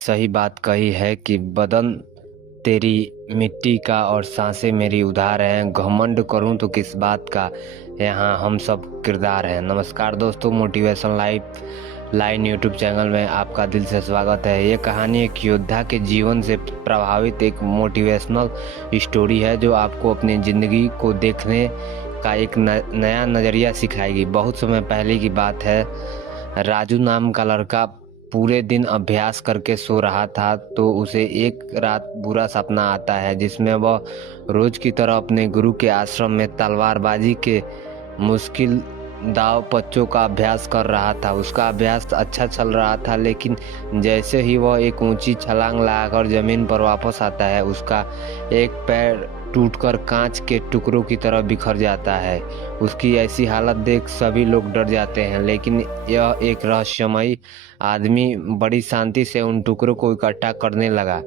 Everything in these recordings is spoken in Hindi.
सही बात कही है कि बदन तेरी मिट्टी का और सांसें मेरी उधार हैं। घमंड करूं तो किस बात का, यहाँ हम सब किरदार हैं। नमस्कार दोस्तों, motivation life line YouTube channel में आपका दिल से स्वागत है। ये कहानी एक योद्धा के जीवन से प्रभावित एक मोटिवेशनल स्टोरी है जो आपको अपनी ज़िंदगी को देखने का एक नया नज़रिया सिखाएगी। बहुत समय पहले की बात है। राजू नाम का लड़का पूरे दिन अभ्यास करके सो रहा था तो उसे एक रात बुरा सपना आता है जिसमें वह रोज की तरह अपने गुरु के आश्रम में तलवारबाजी के मुश्किल दाव पच्चों का अभ्यास कर रहा था। उसका अभ्यास अच्छा चल रहा था, लेकिन जैसे ही वह एक ऊंची छलांग लगाकर जमीन पर वापस आता है उसका एक पैर टूटकर कांच के टुकड़ों की तरह बिखर जाता है। उसकी ऐसी हालत देख सभी लोग डर जाते हैं, लेकिन यह एक रहस्यमयी आदमी बड़ी शांति से उन टुकड़ों को इकट्ठा करने लगा।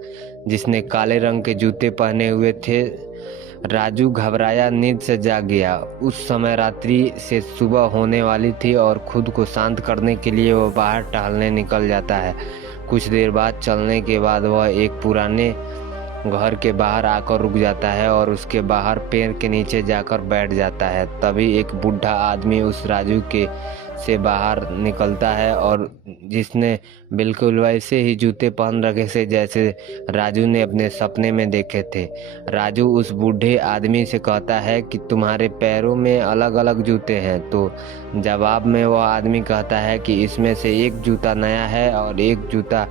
जिसने काले रंग के जूते पहने हुए थे। राजू घबराया नींद से जाग गया। उस समय रात्रि से सुबह होने वाली थी और खुद को शांत करने के लिए वह बाहर टहलने निकल जाता है। कुछ देर बाद चलने के बाद वह एक पुराने घर के बाहर आकर रुक जाता है और उसके बाहर पेड़ के नीचे जाकर बैठ जाता है। तभी एक बूढ़ा आदमी उस राजू के से बाहर निकलता है और जिसने बिल्कुल वैसे ही जूते पहन रखे थे जैसे राजू ने अपने सपने में देखे थे। राजू उस बूढ़े आदमी से कहता है कि तुम्हारे पैरों में अलग अलग जूते हैं। तो जवाब में वह आदमी कहता है कि इसमें से एक जूता नया है और एक जूता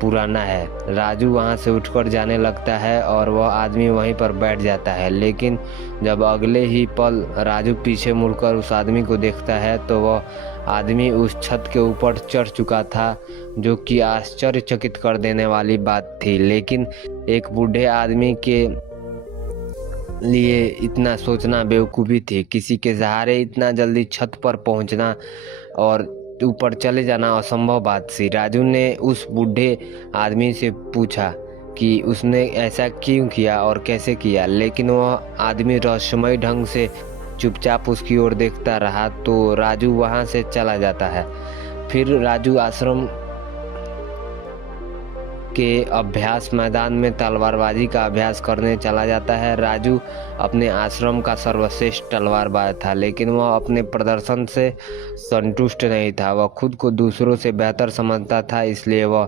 पुराना है। राजू वहां से उठकर जाने लगता है और वह आदमी वहीं पर बैठ जाता है, लेकिन जब अगले ही पल राजू पीछे मुड़कर उस आदमी को देखता है तो वह आदमी उस छत के ऊपर चढ़ चुका था, जो कि आश्चर्यचकित कर देने वाली बात थी। लेकिन एक बूढ़े आदमी के लिए इतना सोचना बेवकूफ़ी थी। किसी के सहारे इतना जल्दी छत पर पहुंचना और ऊपर चले जाना असंभव बात थी। राजू ने उस बूढ़े आदमी से पूछा कि उसने ऐसा क्यों किया और कैसे किया, लेकिन वह आदमी रहस्यमय ढंग से चुपचाप उसकी ओर देखता रहा। तो राजू वहां से चला जाता है। फिर राजू आश्रम के अभ्यास मैदान में तलवारबाजी का अभ्यास करने चला जाता है। राजू अपने आश्रम का सर्वश्रेष्ठ तलवारबाज था, लेकिन वह अपने प्रदर्शन से संतुष्ट नहीं था। वह खुद को दूसरों से बेहतर समझता था, इसलिए वह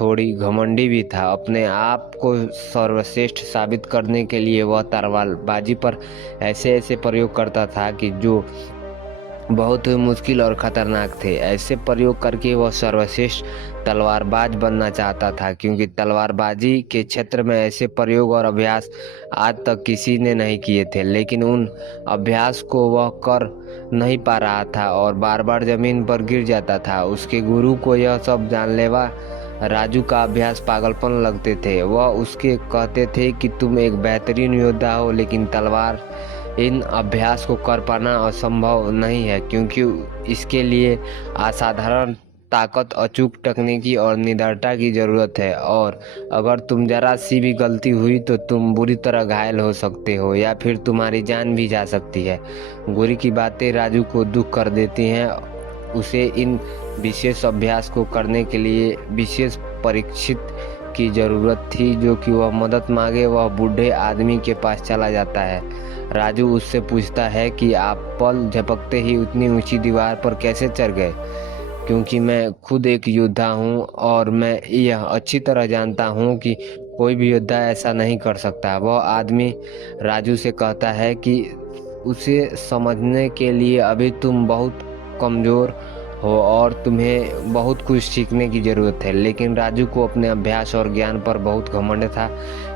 थोड़ी घमंडी भी था। अपने आप को सर्वश्रेष्ठ साबित करने के लिए वह तलवारबाजी पर ऐसे ऐसे प्रयोग करता था कि जो बहुत ही मुश्किल और खतरनाक थे। ऐसे प्रयोग करके वह सर्वश्रेष्ठ तलवारबाज बनना चाहता था, क्योंकि तलवारबाजी के क्षेत्र में ऐसे प्रयोग और अभ्यास आज तक किसी ने नहीं किए थे। लेकिन उन अभ्यास को वह कर नहीं पा रहा था और बार बार जमीन पर गिर जाता था। उसके गुरु को यह सब जानलेवा राजू का अभ्यास पागलपन लगते थे। वह उसके कहते थे कि तुम एक बेहतरीन योद्धा हो, लेकिन तलवार इन अभ्यास को कर पाना असंभव नहीं है, क्योंकि इसके लिए असाधारण ताकत, अचूक तकनीकी और निडरता की जरूरत है। और अगर तुम जरा सी भी गलती हुई तो तुम बुरी तरह घायल हो सकते हो या फिर तुम्हारी जान भी जा सकती है। गुरु की बातें राजू को दुख कर देती हैं। उसे इन विशेष अभ्यास को करने के लिए विशेष परीक्षित की जरूरत थी, जो कि वह मदद मांगे। वह बूढ़े आदमी के पास चला जाता है। राजू उससे पूछता है कि आप पल झपकते ही उतनी ऊंची दीवार पर कैसे चढ़ गए, क्योंकि मैं खुद एक योद्धा हूं और मैं यह अच्छी तरह जानता हूं कि कोई भी योद्धा ऐसा नहीं कर सकता। वह आदमी राजू से कहता है कि उसे समझने के लिए अभी तुम बहुत कमज़ोर हो और तुम्हें बहुत कुछ सीखने की ज़रूरत है। लेकिन राजू को अपने अभ्यास और ज्ञान पर बहुत घमंड था,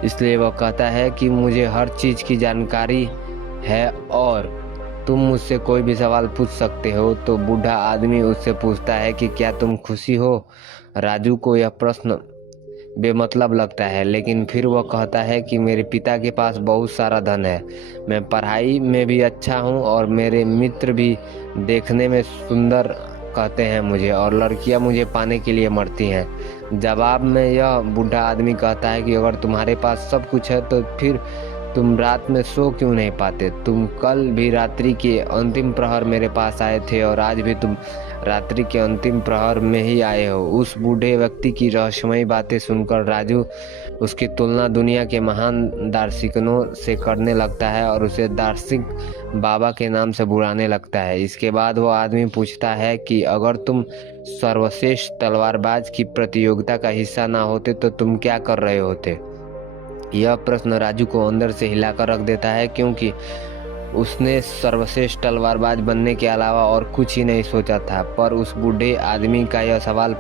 इसलिए वह कहता है कि मुझे हर चीज़ की जानकारी है और तुम मुझसे कोई भी सवाल पूछ सकते हो। तो बूढ़ा आदमी उससे पूछता है कि क्या तुम खुशी हो। राजू को यह प्रश्न बेमतलब लगता है, लेकिन फिर वह कहता है कि मेरे पिता के पास बहुत सारा धन है, मैं पढ़ाई में भी अच्छा हूँ और मेरे मित्र भी देखने में सुंदर कहते हैं मुझे, और लड़कियां मुझे पाने के लिए मरती हैं। जवाब में यह बूढ़ा आदमी कहता है कि अगर तुम्हारे पास सब कुछ है तो फिर तुम रात में सो क्यों नहीं पाते। तुम कल भी रात्रि के अंतिम प्रहर मेरे पास आए थे और आज भी तुम रात्रि के अंतिम प्रहर में ही आए हो। उस बूढ़े व्यक्ति की रहस्यमयी बातें सुनकर राजू उसकी तुलना दुनिया के महान दार्शनिकों से करने लगता है और उसे दार्शनिक बाबा के नाम से बुलाने लगता है। इसके बाद वो आदमी पूछता है कि अगर तुम सर्वश्रेष्ठ तलवारबाज की प्रतियोगिता का हिस्सा ना होते तो तुम क्या कर रहे होते। यह प्रश्न राजू को अंदर से हिलाकर रख देता है, क्योंकि उसने सर्वश्रेष्ठ तलवारबाज बनने के अलावा और कुछ ही नहीं सोचा था। पर उस बूढ़े आदमी का यह सवाल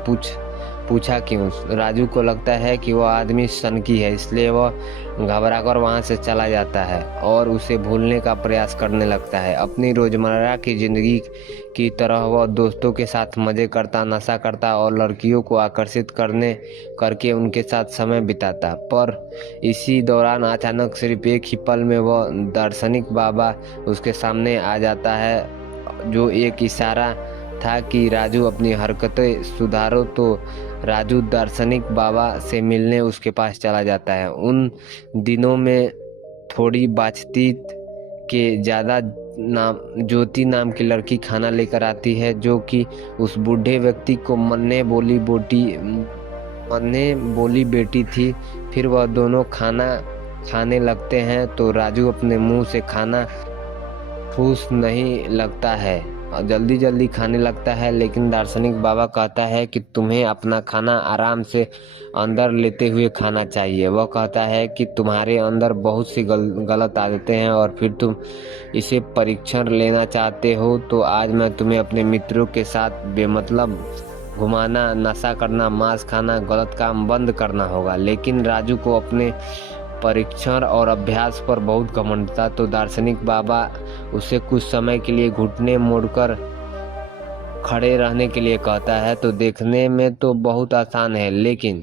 पूछा क्यों? राजू को लगता है कि वह आदमी सनकी है, इसलिए वह घबराकर वहां से चला जाता है और उसे भूलने का प्रयास करने लगता है। अपनी रोजमर्रा की जिंदगी की तरह वह दोस्तों के साथ मजे करता, नशा करता और लड़कियों को आकर्षित करके उनके साथ समय बिताता। पर इसी दौरान अचानक सिर्फ एक ही पल में वह दार्शनिक बाबा उसके सामने आ जाता है, जो एक इशारा था कि राजू अपनी हरकतें सुधारो। तो राजू दार्शनिक बाबा से मिलने उसके पास चला जाता है। उन दिनों में थोड़ी बातचीत के ज़्यादा ज्योति नाम की लड़की खाना लेकर आती है, जो कि उस बूढ़े व्यक्ति को मन्ने बोली बेटी थी। फिर वह दोनों खाना खाने लगते हैं तो राजू अपने मुंह से खाना ठूस नहीं लगता है और जल्दी खाने लगता है, लेकिन दार्शनिक बाबा कहता है कि तुम्हें अपना खाना आराम से अंदर लेते हुए खाना चाहिए। वह कहता है कि तुम्हारे अंदर बहुत सी गलत आदतें हैं और फिर तुम इसे परीक्षण लेना चाहते हो, तो आज मैं तुम्हें अपने मित्रों के साथ बेमतलब घुमाना, नशा करना, मांस खाना, गलत काम बंद करना होगा। लेकिन राजू को अपने परीक्षण और अभ्यास पर बहुत घमंड था, तो दार्शनिक बाबा उसे कुछ समय के लिए घुटने मोड़कर खड़े रहने के लिए कहता है। तो देखने में तो बहुत आसान है, लेकिन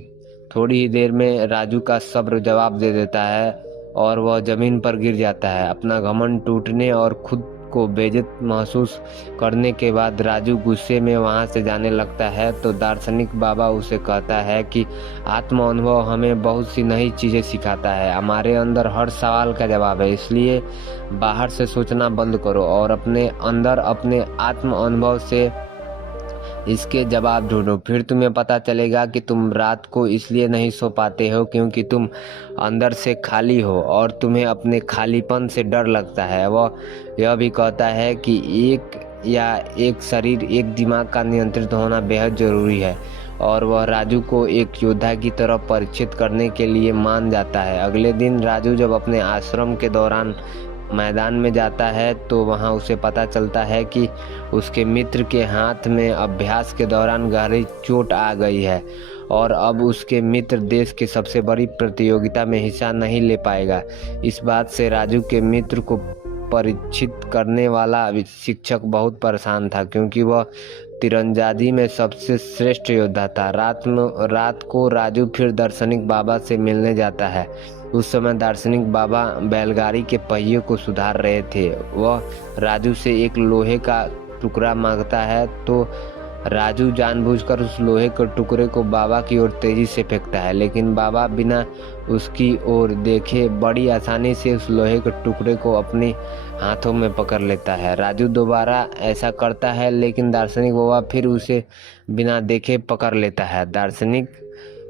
थोड़ी ही देर में राजू का सब्र जवाब दे देता है और वह जमीन पर गिर जाता है। अपना घमंड टूटने और खुद को बेइज्जत महसूस करने के बाद राजू गुस्से में वहां से जाने लगता है। तो दार्शनिक बाबा उसे कहता है कि आत्म अनुभव हमें बहुत सी नई चीजें सिखाता है। हमारे अंदर हर सवाल का जवाब है, इसलिए बाहर से सोचना बंद करो और अपने अंदर अपने आत्म अनुभव से इसके जवाब ढूंढो। फिर तुम्हें पता चलेगा कि तुम रात को इसलिए नहीं सो पाते हो क्योंकि तुम अंदर से खाली हो और तुम्हें अपने खालीपन से डर लगता है। वह यह भी कहता है कि एक शरीर, एक दिमाग का नियंत्रित होना बेहद जरूरी है और वह राजू को एक योद्धा की तरह परीक्षित करने के लिए मान जाता है। अगले दिन राजू जब अपने आश्रम के दौरान मैदान में जाता है तो वहां उसे पता चलता है कि उसके मित्र के हाथ में अभ्यास के दौरान गहरी चोट आ गई है और अब उसके मित्र देश की सबसे बड़ी प्रतियोगिता में हिस्सा नहीं ले पाएगा। इस बात से राजू के मित्र को परीक्षित करने वाला शिक्षक बहुत परेशान था, क्योंकि वह तीरंदाजी में सबसे श्रेष्ठ योद्धा था। रात को राजू फिर दार्शनिक बाबा से मिलने जाता है। उस समय दार्शनिक बाबा बैलगाड़ी के पहिए को सुधार रहे थे। वह राजू से एक लोहे का टुकड़ा मांगता है, तो राजू जानबूझकर उस लोहे के टुकड़े को बाबा की ओर तेजी से फेंकता है, लेकिन बाबा बिना उसकी ओर देखे बड़ी आसानी से उस लोहे के टुकड़े को अपने हाथों में पकड़ लेता है। राजू दोबारा ऐसा करता है, लेकिन दार्शनिक बाबा फिर उसे बिना देखे पकड़ लेता है। दार्शनिक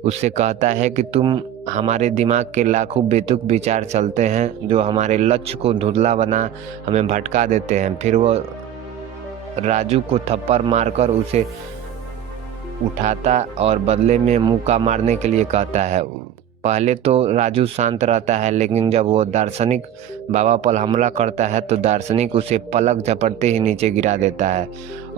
उससे कहता है कि तुम हमारे दिमाग के लाखों बेतुक विचार चलते हैं जो हमारे लक्ष्य को धुंधला बना हमें भटका देते हैं। फिर वह राजू को थप्पड़ मारकर उसे उठाता और बदले में मुक्का मारने के लिए कहता है। पहले तो राजू शांत रहता है, लेकिन जब वो दार्शनिक बाबा पर हमला करता है तो दार्शनिक उसे पलक झपटते ही नीचे गिरा देता है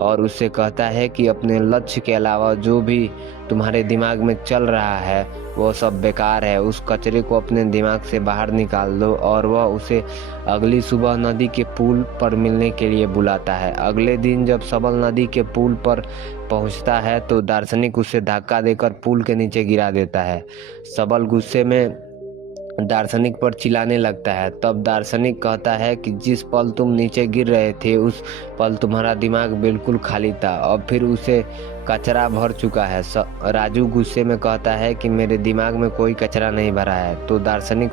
और उससे कहता है कि अपने लक्ष्य के अलावा जो भी तुम्हारे दिमाग में चल रहा है वो सब बेकार है। उस कचरे को अपने दिमाग से बाहर निकाल दो। और वह उसे अगली सुबह नदी के पुल पर मिलने के लिए बुलाता है। अगले दिन जब सबल नदी के पुल पर पहुंचता है तो दार्शनिक उसे धक्का देकर पुल के नीचे गिरा देता है। सबल गुस्से में दार्शनिक पर चिल्लाने लगता है। तब दार्शनिक कहता है कि जिस पल तुम नीचे गिर रहे थे उस पल तुम्हारा दिमाग बिल्कुल खाली था और फिर उसे कचरा भर चुका है। राजू गुस्से में कहता है कि मेरे दिमाग में कोई कचरा नहीं भरा है। तो दार्शनिक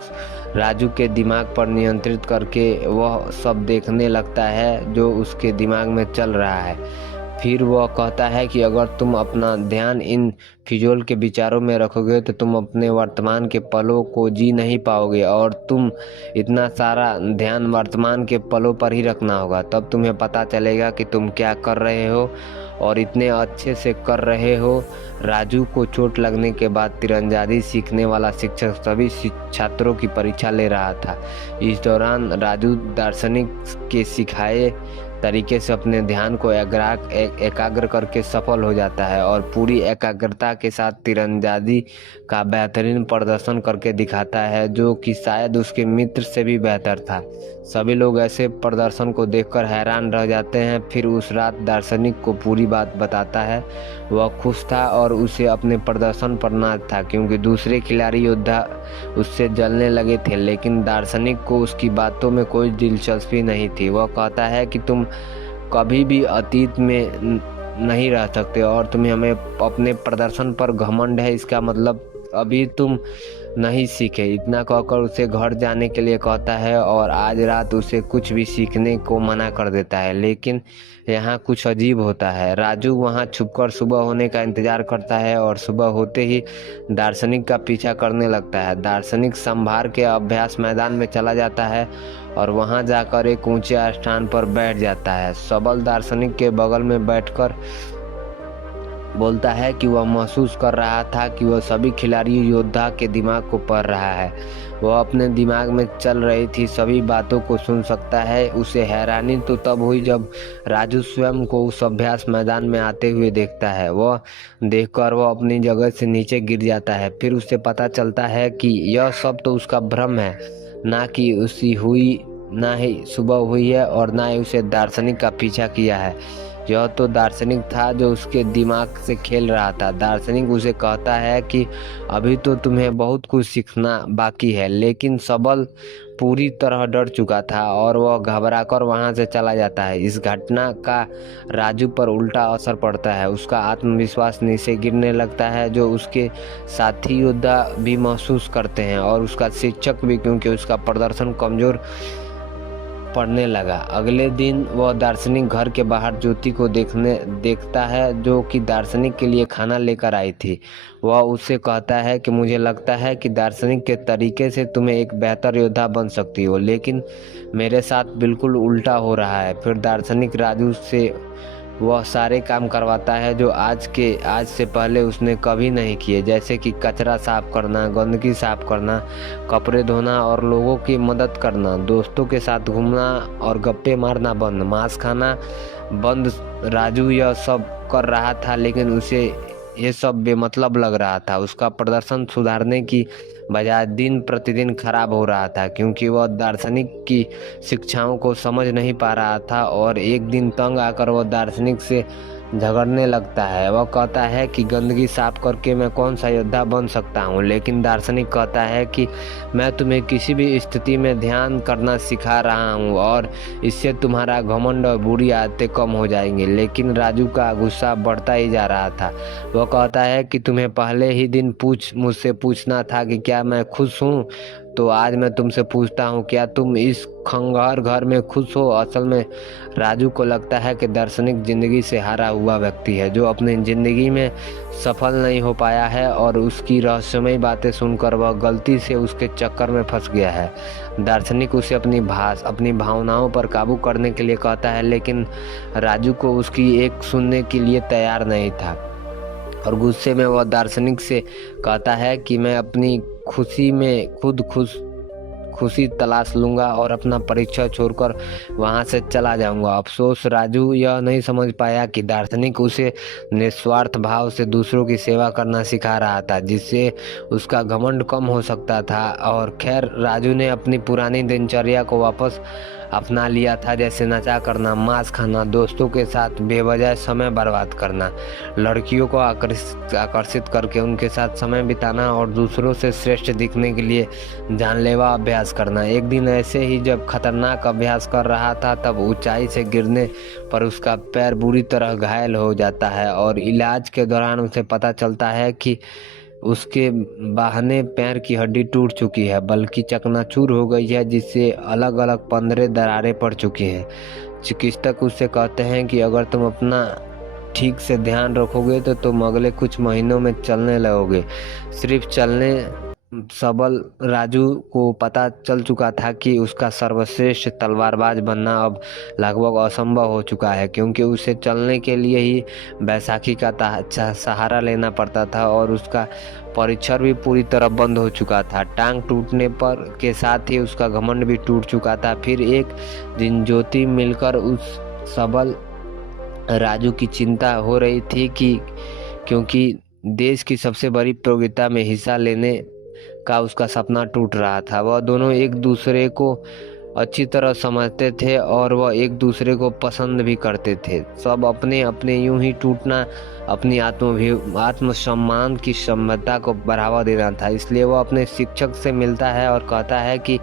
राजू के दिमाग पर नियंत्रित करके वह सब देखने लगता है जो उसके दिमाग में चल रहा है। फिर वह कहता है कि अगर तुम अपना ध्यान इन फिजूल के विचारों में रखोगे तो तुम अपने वर्तमान के पलों को जी नहीं पाओगे, और तुम इतना सारा ध्यान वर्तमान के पलों पर ही रखना होगा, तब तुम्हें पता चलेगा कि तुम क्या कर रहे हो और इतने अच्छे से कर रहे हो। राजू को चोट लगने के बाद तीरंदाजी सीखने वाला शिक्षक सभी छात्रों की परीक्षा ले रहा था। इस दौरान राजू दार्शनिक के सिखाए तरीके से अपने ध्यान को एकाग्र करके सफल हो जाता है और पूरी एकाग्रता के साथ तीरंदाजी का बेहतरीन प्रदर्शन करके दिखाता है, जो कि शायद उसके मित्र से भी बेहतर था। सभी लोग ऐसे प्रदर्शन को देखकर हैरान रह जाते हैं। फिर उस रात दार्शनिक को पूरी बात बताता है। वह खुश था और उसे अपने प्रदर्शन पर नाज था, क्योंकि दूसरे खिलाड़ी योद्धा उससे जलने लगे थे, लेकिन दार्शनिक को उसकी बातों में कोई दिलचस्पी नहीं थी। वह कहता है कि तुम कभी भी अतीत में नहीं रह सकते और तुम्हें हमें अपने प्रदर्शन पर घमंड है, इसका मतलब अभी तुम नहीं सीखे। इतना कहकर उसे घर जाने के लिए कहता है और आज रात उसे कुछ भी सीखने को मना कर देता है। लेकिन यहाँ कुछ अजीब होता है। राजू वहाँ छुपकर सुबह होने का इंतजार करता है और सुबह होते ही दार्शनिक का पीछा करने लगता है। दार्शनिक संभार के अभ्यास मैदान में चला जाता है और वहाँ जाकर एक ऊंचे स्थान पर बैठ जाता है। सबल दार्शनिक के बगल में बैठकर बोलता है कि वह महसूस कर रहा था कि वह सभी खिलाड़ी योद्धा के दिमाग को पढ़ रहा है। वह अपने दिमाग में चल रही थी सभी बातों को सुन सकता है। उसे हैरानी तो तब हुई जब राजू स्वयं को उस अभ्यास मैदान में आते हुए देखता है। वह देखकर वह अपनी जगह से नीचे गिर जाता है। फिर उसे पता चलता है कि यह सब तो उसका भ्रम है, ना कि ना ही सुबह हुई है और ना ही उसे दार्शनिक का पीछा किया है। यह तो दार्शनिक था जो उसके दिमाग से खेल रहा था। दार्शनिक उसे कहता है कि अभी तो तुम्हें बहुत कुछ सीखना बाकी है, लेकिन सबल पूरी तरह डर चुका था और वह घबराकर वहां से चला जाता है। इस घटना का राजू पर उल्टा असर पड़ता है। उसका आत्मविश्वास नीचे गिरने लगता है, जो उसके साथी योद्धा भी महसूस करते हैं और उसका शिक्षक भी, क्योंकि उसका प्रदर्शन कमजोर पड़ने लगा। अगले दिन वह दार्शनिक घर के बाहर ज्योति को देखता है, जो कि दार्शनिक के लिए खाना लेकर आई थी। वह उससे कहता है कि मुझे लगता है कि दार्शनिक के तरीके से तुम्हें एक बेहतर योद्धा बन सकती हो, लेकिन मेरे साथ बिल्कुल उल्टा हो रहा है। फिर दार्शनिक राजू से वह सारे काम करवाता है जो आज से पहले उसने कभी नहीं किए, जैसे कि कचरा साफ करना, गंदगी साफ करना, कपड़े धोना और लोगों की मदद करना। दोस्तों के साथ घूमना और गप्पे मारना बंद, मांस खाना बंद। राजू यह सब कर रहा था, लेकिन उसे ये सब बेमतलब लग रहा था। उसका प्रदर्शन सुधारने की बजाय दिन प्रतिदिन खराब हो रहा था, क्योंकि वह दार्शनिक की शिक्षाओं को समझ नहीं पा रहा था। और एक दिन तंग आकर वह दार्शनिक से झगड़ने लगता है। वह कहता है कि गंदगी साफ करके मैं कौन सा योद्धा बन सकता हूँ, लेकिन दार्शनिक कहता है कि मैं तुम्हें किसी भी स्थिति में ध्यान करना सिखा रहा हूँ और इससे तुम्हारा घमंड और बुरी आदतें कम हो जाएंगी। लेकिन राजू का गुस्सा बढ़ता ही जा रहा था। वह कहता है कि तुम्हें पहले ही दिन मुझसे पूछना था कि क्या मैं खुश हूँ, तो आज मैं तुमसे पूछता हूँ, क्या तुम इस खंगार घर में खुश हो? असल में राजू को लगता है कि दार्शनिक जिंदगी से हारा हुआ व्यक्ति है, जो अपनी जिंदगी में सफल नहीं हो पाया है, और उसकी रहस्यमयी बातें सुनकर वह गलती से उसके चक्कर में फंस गया है। दार्शनिक उसे अपनी भावनाओं पर काबू करने के लिए कहता है, लेकिन राजू को उसकी एक सुनने के लिए तैयार नहीं था और गुस्से में वह दार्शनिक से कहता है कि मैं अपनी खुशी में खुशी तलाश लूंगा और अपना परीक्षा छोड़कर वहां से चला जाऊंगा। अफसोस राजू यह नहीं समझ पाया कि दार्शनिक उसे निस्वार्थ भाव से दूसरों की सेवा करना सिखा रहा था, जिससे उसका घमंड कम हो सकता था। और खैर, राजू ने अपनी पुरानी दिनचर्या को वापस अपना लिया था, जैसे नशा करना, मांस खाना, दोस्तों के साथ बेवजह समय बर्बाद करना, लड़कियों को आकर्षित करके उनके साथ समय बिताना और दूसरों से श्रेष्ठ दिखने के लिए जानलेवा अभ्यास करना। एक दिन ऐसे ही जब खतरनाक अभ्यास कर रहा था, तब ऊंचाई से गिरने पर उसका पैर बुरी तरह घायल हो जाता है और इलाज के दौरान उसे पता चलता है कि उसके बाहने पैर की हड्डी टूट चुकी है, बल्कि चकनाचूर हो गई है, जिससे अलग अलग 15 दरारें पड़ चुकी हैं। चिकित्सक उससे कहते हैं कि अगर तुम अपना ठीक से ध्यान रखोगे तो तुम अगले कुछ महीनों में चलने लगोगे। सिर्फ चलने सबल राजू को पता चल चुका था कि उसका सर्वश्रेष्ठ तलवारबाज बनना अब लगभग असंभव हो चुका है, क्योंकि उसे चलने के लिए ही बैसाखी का सहारा लेना पड़ता था और उसका परीक्षण भी पूरी तरह बंद हो चुका था। टांग टूटने पर के साथ ही उसका घमंड भी टूट चुका था। फिर एक दिन ज्योति मिलकर उस सबल राजू की चिंता हो रही थी कि क्योंकि देश की सबसे बड़ी प्रतियोगिता में हिस्सा लेने का उसका सपना टूट रहा था। वह दोनों एक दूसरे को अच्छी तरह समझते थे और वह एक दूसरे को पसंद भी करते थे। सब अपने अपने यूं ही टूटना अपनी आत्मसम्मान की क्षमता को बढ़ावा देना था। इसलिए वह अपने शिक्षक से मिलता है और कहता है कि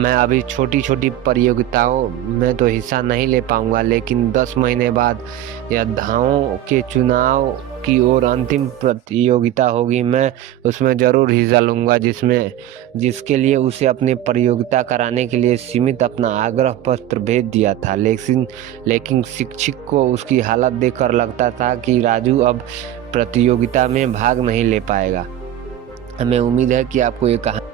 मैं अभी छोटी छोटी प्रतियोगिताओं में तो हिस्सा नहीं ले पाऊंगा, लेकिन 10 महीने बाद योद्धाओं के चुनाव की ओर अंतिम प्रतियोगिता होगी, मैं उसमें ज़रूर हिस्सा लूँगा, जिसके लिए उसे अपनी प्रतियोगिता कराने के लिए सीमित अपना आग्रह पत्र भेज दिया था। लेकिन शिक्षक को उसकी हालत देखकर लगता था कि राजू अब प्रतियोगिता में भाग नहीं ले पाएगा। हमें उम्मीद है कि आपको ये कहानी